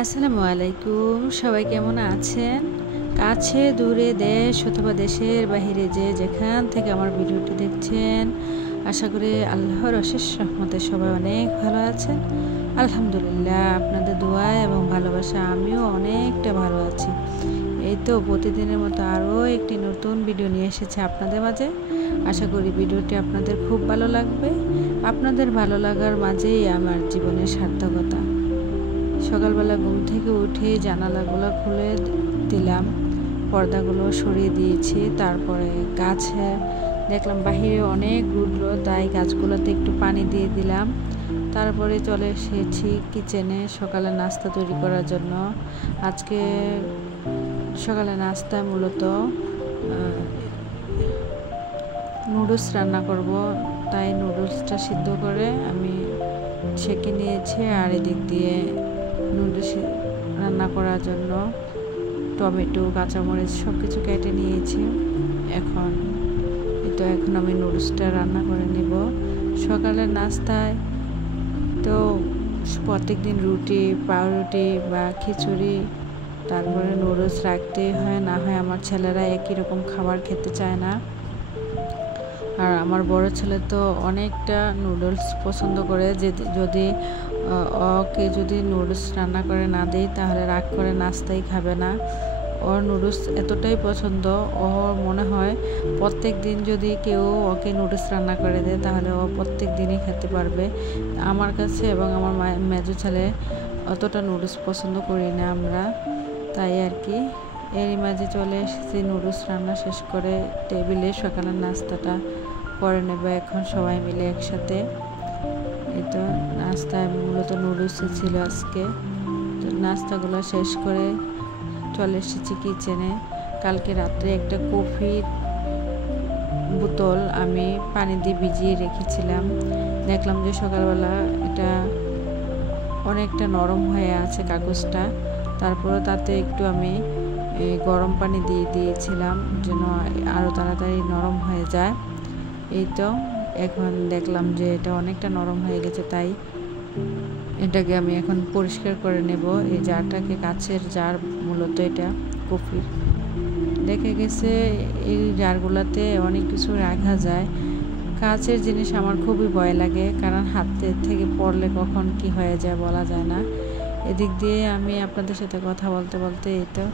আসসালামু আলাইকুম। সবাই কেমন আছেন? কাছে দূরে দেশ অথবা দেশের বাহিরে যেখান থেকে আমার ভিডিওটি দেখছেন, আশা করি আল্লাহর অশেষ রহমতে সবাই অনেক ভালো আছেন। আলহামদুলিল্লাহ, আপনাদের দোয়ায় এবং ভালোবাসা আমিও অনেকটা ভালো আছি। এই তো প্রতিদিনের মতো আরও একটি নতুন ভিডিও নিয়ে এসেছে আপনাদের মাঝে। আশা করি ভিডিওটি আপনাদের খুব ভালো লাগবে। আপনাদের ভালো লাগার মাঝেই আমার জীবনের সার্থকতা। সকালবেলা ঘুম থেকে উঠে জানালাগুলো খুলে দিলাম, পর্দাগুলো সরিয়ে দিয়েছি। তারপরে গাছে দেখলাম বাহিরে অনেক রৌদ্র, তাই গাছগুলোতে একটু পানি দিয়ে দিলাম। তারপরে চলে এসেছি কিচেনে সকালে নাস্তা তৈরি করার জন্য। আজকে সকালে নাস্তা মূলত নুডলস রান্না করব, তাই নুডলসটা সিদ্ধ করে আমি ছেঁকে নিয়েছি। আর এদিক দিয়ে নুডলস রান্না করার জন্য টমেটো, কাঁচামরিচ সব কিছু কেটে নিয়েছি। এখন আমি নুডলসটা রান্না করে নেব। সকালের নাস্তায় তো প্রত্যেক দিন রুটি, পাউরুটি বা খিচুড়ি, তারপরে নুডলস রাখতেই হয়, না হয় আমার ছেলেরা একই রকম খাবার খেতে চায় না। আর আমার বড় ছেলে তো অনেকটা নুডলস পছন্দ করে, যে যদি নুডলস রান্না করে না দেই তাহলে রাগ করে নাস্তাই খাবে না। ওর নুডলস এতটাই পছন্দ, ওর মনে হয় প্রত্যেক দিন যদি কেউ ওকে নুডলস রান্না করে দেয় তাহলে ও প্রত্যেক দিনই খেতে পারবে। আমার কাছে এবং আমার মেজো ছেলে অতটা নুডলস পছন্দ করি না আমরা, তাই আর কি। এরই মাঝে চলে এসেছি নুডলস রান্না শেষ করে টেবিলে সকালের নাস্তাটা করে নেব এখন সবাই মিলে একসাথে। এই তো নাস্তায় মূলত নুডলসই ছিল আজকে। তো নাস্তাগুলো শেষ করে চলে এসেছি কিচেনে। কালকে রাত্রে একটা কফির বোতল আমি পানি দিয়ে ভিজিয়ে রেখেছিলাম, দেখলাম যে সকালবেলা এটা অনেকটা নরম হয়ে আছে কাগজটা। তারপরে তাতে একটু আমি গরম পানি দিয়ে দিয়েছিলাম যেন আরও তাড়াতাড়ি নরম হয়ে যায়। এই তো এখন দেখলাম যে এটা অনেকটা নরম হয়ে গেছে, তাই এটাকে আমি এখন পরিষ্কার করে নেব। এই জারটাকে, কাচের জার মূলত এটা কফির। দেখে গেছে এই জারগুলোতে অনেক কিছু রাখা যায়। কাচের জিনিস আমার খুবই ভয় লাগে, কারণ হাতের থেকে পড়লে কখন কি হয়ে যায় বলা যায় না। এদিক দিয়ে আমি আপনাদের সাথে কথা বলতে বলতে এই তো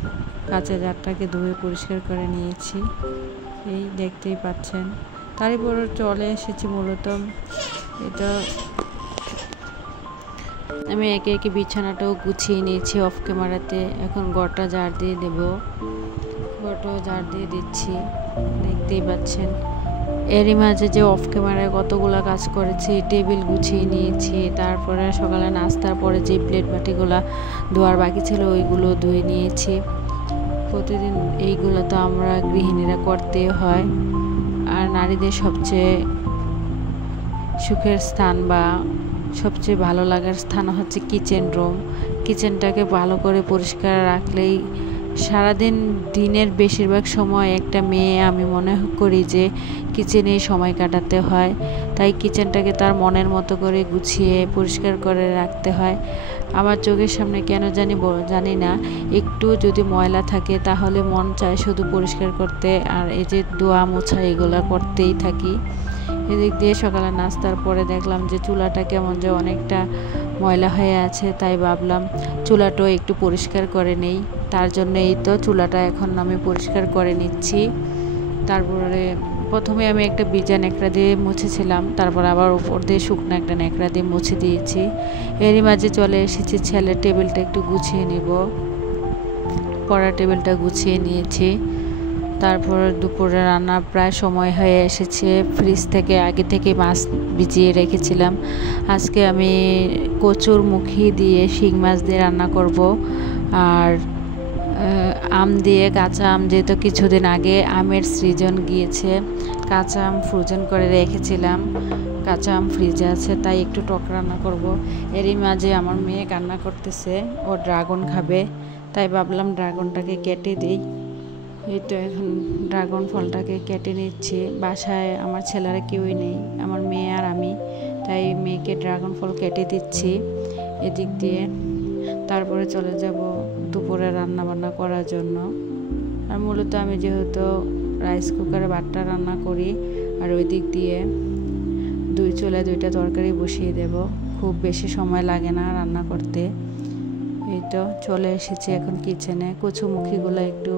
কাচের জারটাকে ধুয়ে পরিষ্কার করে নিয়েছি, এই দেখতেই পাচ্ছেন। তারপর চলে এসেছি মূলত এটা আমি একে একে বিছানাটাও গুছিয়ে নিয়েছি অফ ক্যামেরাতে। এখন ঘরটা ঝাড় দিয়ে দেব, ঘরটাও ঝাড় দিয়ে দিচ্ছি, দেখতেই পাচ্ছেন। এরই মাঝে যে অফ ক্যামেরায় কতগুলো কাজ করেছি, টেবিল গুছিয়ে নিয়েছি। তারপরে সকালে নাস্তার পরে যে প্লেট বাটিগুলো ধোয়ার বাকি ছিল ওইগুলো ধুয়ে নিয়েছি। প্রতিদিন এইগুলো তো আমরা গৃহিণীরা করতেই হয়। আর নারীদের সবচেয়ে সুখের স্থান বা সবচেয়ে ভালো লাগার স্থান হচ্ছে কিচেন রুম। কিচেনটাকে ভালো করে পরিষ্কার রাখলেই সারাদিন, দিনের বেশিরভাগ সময় একটা মেয়ে আমি মনে করি যে কিচেনেই সময় কাটাতে হয়। তাই কিচেনটাকে তার মনের মতো করে গুছিয়ে পরিষ্কার করে রাখতে হয়। আমার চোখের সামনে কেন জানি না একটু যদি ময়লা থাকে তাহলে মন চায় শুধু পরিষ্কার করতে, আর এই যে ধোয়া মোছা এগুলো করতেই থাকি। এদিক দিয়ে সকালে নাস্তার পরে দেখলাম যে চুলাটা কেমন যে অনেকটা ময়লা হয়ে আছে, তাই ভাবলাম চুলাটাও একটু পরিষ্কার করে নেই। তার জন্য এই তো চুলাটা এখন আমি পরিষ্কার করে নিচ্ছি। তারপরে প্রথমে আমি একটা ভিজা ন্যাকড়া দিয়ে মুছেছিলাম, তারপর আবার উপর দিয়ে শুকনো একটা ন্যাকড়া দিয়ে মুছে দিয়েছি। এরই মাঝে চলে এসেছি ছেলের টেবিলটা একটু গুছিয়ে নিব, পড়ার টেবিলটা গুছিয়ে নিয়েছি। তারপর দুপুরে রান্না প্রায় সময় হয়ে এসেছে। ফ্রিজ থেকে আগে থেকে মাছ ভিজিয়ে রেখেছিলাম। আজকে আমি কচুর মুখি দিয়ে শিং মাছ দিয়ে রান্না করব। আর আম দিয়ে, কাঁচা আম যেহেতু কিছুদিন আগে আমের সিজন গিয়েছে, কাঁচা আম ফ্রোজেন করে রেখেছিলাম, কাঁচা আম ফ্রিজে আছে, তাই একটু টক রান্না করব। এরই মাঝে আমার মেয়ে কান্না করতেছে, ও ড্রাগন খাবে, তাই ভাবলাম ড্রাগনটাকে কেটে দিই। এই তো এখন ড্রাগন ফলটাকে কেটে নিচ্ছি। বাসায় আমার ছেলেরা কেউই নেই, আমার মেয়ে আর আমি, তাই মেয়েকে ড্রাগন ফল কেটে দিচ্ছি এদিক দিয়ে। তারপরে চলে যাব দুপুরে রান্না বান্না করার জন্য। আর মূলত আমি যেহেতু রাইস কুকারে ভাতটা রান্না করি, আর ওই দিক দিয়ে দুই চুলায় 2টা তরকারি বসিয়ে দেব। খুব বেশি সময় লাগে না রান্না করতে। এই তো চলে এসেছি এখন কিচেনে। কচুমুখিগুলো একটু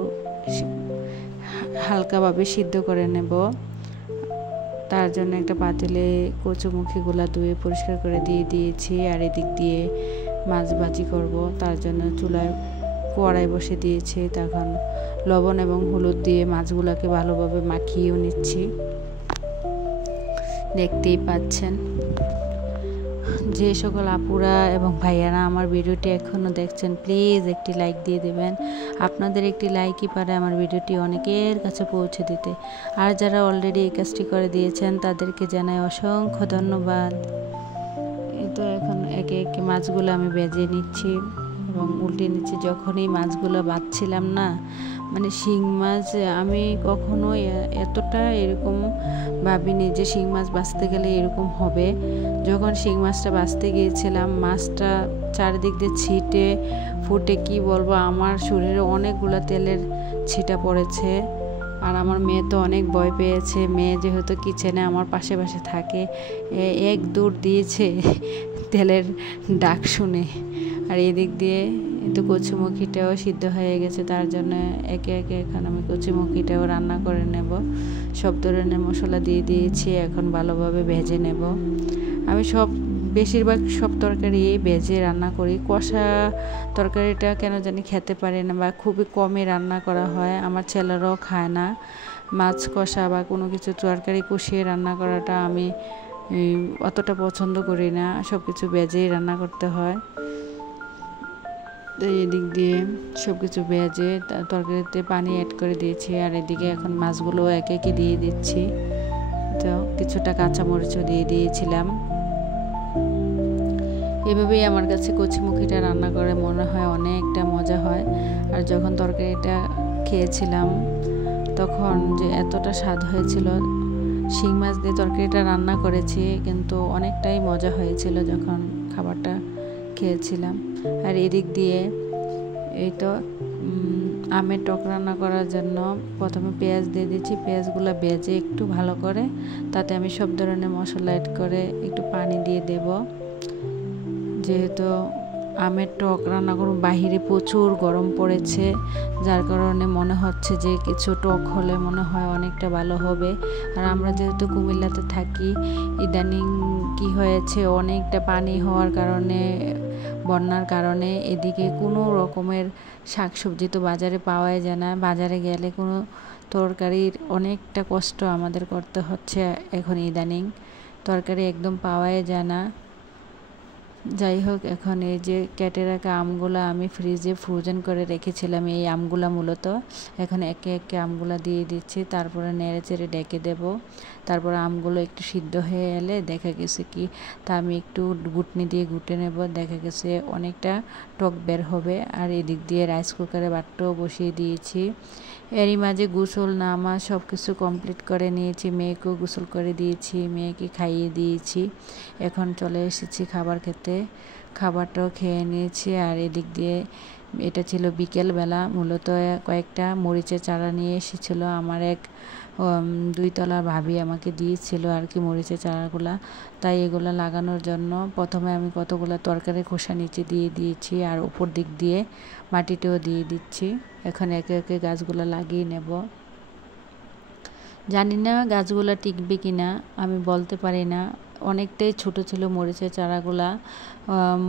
হালকাভাবে সিদ্ধ করে নেব। তার জন্য একটা পাতিলে কচুমুখিগুলো ধুয়ে পরিষ্কার করে দিয়ে দিয়েছি। আর এদিক দিয়ে মাছ ভাজি করব, তার জন্য চুলায় কড়াই বসে দিয়েছি। তখন লবণ এবং হলুদ দিয়ে মাছগুলোকে ভালোভাবে মাখিয়েও নিচ্ছি। দেখতেই পাচ্ছেন। যে সকল আপুরা এবং ভাইয়ারা আমার ভিডিওটি এখনও দেখছেন, প্লিজ একটি লাইক দিয়ে দেবেন। আপনাদের একটি লাইকই পারে আমার ভিডিওটি অনেকের কাছে পৌঁছে দিতে। আর যারা অলরেডি এই কাজটি করে দিয়েছেন তাদেরকে জানাই অসংখ্য ধন্যবাদ। এই তো এখন একে একে মাছগুলো আমি ভেজে নিচ্ছি এবং উল্টে নিচ্ছি। যখনই মাছগুলো ভাজছিলাম না, মানে শিং মাছ আমি কখনো এতটা এরকম ভাবিনি যে শিং মাছ ভাজতে গেলে এরকম হবে। যখন শিং মাছটা ভাজতে গিয়েছিলাম, মাছটা চারিদিক দিয়ে ছিটে ফুটে কি বলবো, আমার শরীরে অনেকগুলো তেলের ছিটা পড়েছে। আর আমার মেয়ে তো অনেক ভয় পেয়েছে। মেয়ে যেহেতু কিচেনে আমার পাশে পাশে থাকে, এক দৌড় দিয়েছে তেলের ডাক শুনে। আর এদিক দিয়ে কিন্তু কচুমুখিটাও সিদ্ধ হয়ে গেছে, তার জন্য একে একে এখন আমি কচুমুখিটাও রান্না করে নেব। সব ধরনের মশলা দিয়ে দিয়েছি, এখন ভালোভাবে ভেজে নেব। আমি বেশিরভাগ সব তরকারি ভেজে রান্না করি। কষা তরকারিটা কেন জানি খেতে পারি না, বা খুবই কমই রান্না করা হয়। আমার ছেলেরাও খায় না মাছ কষা বা কোনো কিছু তরকারি কষিয়ে রান্না করাটা। আমি অতটা পছন্দ করি না, সব কিছু ভেজেই রান্না করতে হয়। তো এদিক দিয়ে সব কিছু ভেজে তরকারিতে পানি অ্যাড করে দিয়েছি। আর এদিকে এখন মাছগুলো একে একে দিয়ে দিচ্ছি। তো কিছুটা কাঁচামরিচও দিয়ে দিয়েছিলাম। এভাবেই আমার কাছে কচুমুখিটা রান্না করে মনে হয় অনেকটা মজা হয়। আর যখন তরকারিটা খেয়েছিলাম তখন যে এতটা স্বাদ হয়েছিল। শিং মাছ দিয়ে তরকারিটা রান্না করেছি, কিন্তু অনেকটাই মজা হয়েছিল যখন খাবারটা খেয়েছিলাম। আর এদিক দিয়ে এই তো আমের টক রান্না করার জন্য প্রথমে পেঁয়াজ দিয়ে দিচ্ছি। পেঁয়াজগুলো ভেজে একটু ভালো করে তাতে আমি সব ধরনের মশলা অ্যাড করে একটু পানি দিয়ে দেব। যেহেতু আমের টক রান্না করব, বাহিরে প্রচুর গরম পড়েছে, যার কারণে মনে হচ্ছে যে কিছু টক হলে মনে হয় অনেকটা ভালো হবে। আর আমরা যেহেতু কুমিল্লাতে থাকি, ইদানিং কি হয়েছে, অনেকটা পানি হওয়ার কারণে, বন্যার কারণে এদিকে কোনো রকমের শাকসবজি তো বাজারে পাওয়াই যায় না। বাজারে গেলে কোনো তরকারির অনেকটা কষ্ট আমাদের করতে হচ্ছে এখন। ইদানিং তরকারি একদম পাওয়াই যায় না। যাই হোক, এখন এই যে কেটে রাখা আমগুলো আমি ফ্রিজে ফ্রোজেন করে রেখেছিলাম, এই আমগুলো মূলত এখন একে একে আমগুলো দিয়ে দিচ্ছি। তারপরে নেড়ে চেড়ে ডেকে দেব। তারপর আমগুলো একটু সিদ্ধ হয়ে এলে দেখা গেছে কি, তা আমি একটু ঘুটনি দিয়ে ঘুটে নেব। দেখা গেছে অনেকটা টক বের হবে। আর এদিক দিয়ে রাইস কুকারে ভাতটাও বসিয়ে দিয়েছি। এরই মাঝে গোসল নামা সব কিছু কমপ্লিট করে নিয়েছি। মেয়েকেও গোসল করে দিয়েছি, মেয়েকে খাইয়ে দিয়েছি। এখন চলে এসেছি খাবার খেতে। খাবারটাও খেয়ে নিয়েছি। আর এদিক দিয়ে এটা ছিল বিকেলবেলা। মূলত কয়েকটা মরিচের চারা নিয়ে এসেছিলো আমার এক 2 তলার ভাবি আমাকে দিয়েছিল আর কি, মরিচের চারাগুলা। তাই এগুলো লাগানোর জন্য প্রথমে আমি কতগুলো তরকারি খোসা নিচে দিয়ে দিয়েছি, আর উপর দিক দিয়ে মাটিতেও দিয়ে দিচ্ছি। এখন একে একে গাছগুলো লাগিয়ে নেব। জানি না গাছগুলো টিকবে কিনা, আমি বলতে পারি না। অনেকটাই ছোট ছিল মরিচের চারাগুলা,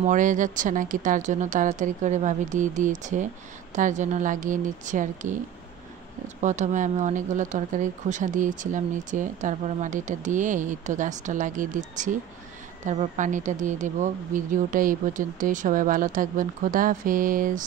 মরে যাচ্ছে নাকি, তার জন্য তাড়াতাড়ি করে ভাবি দিয়ে দিয়েছে, তার জন্য লাগিয়ে নিচ্ছে আর কি। প্রথমে আমি অনেকগুলো তরকারির খোসা দিয়েছিলাম নিচে, তারপরে মাটিটা দিয়ে এই তো গাছটা লাগিয়ে দিচ্ছি। তারপর পানিটা দিয়ে দেব। ভিডিওটা এই পর্যন্তই। সবাই ভালো থাকবেন। খোদা হাফেজ।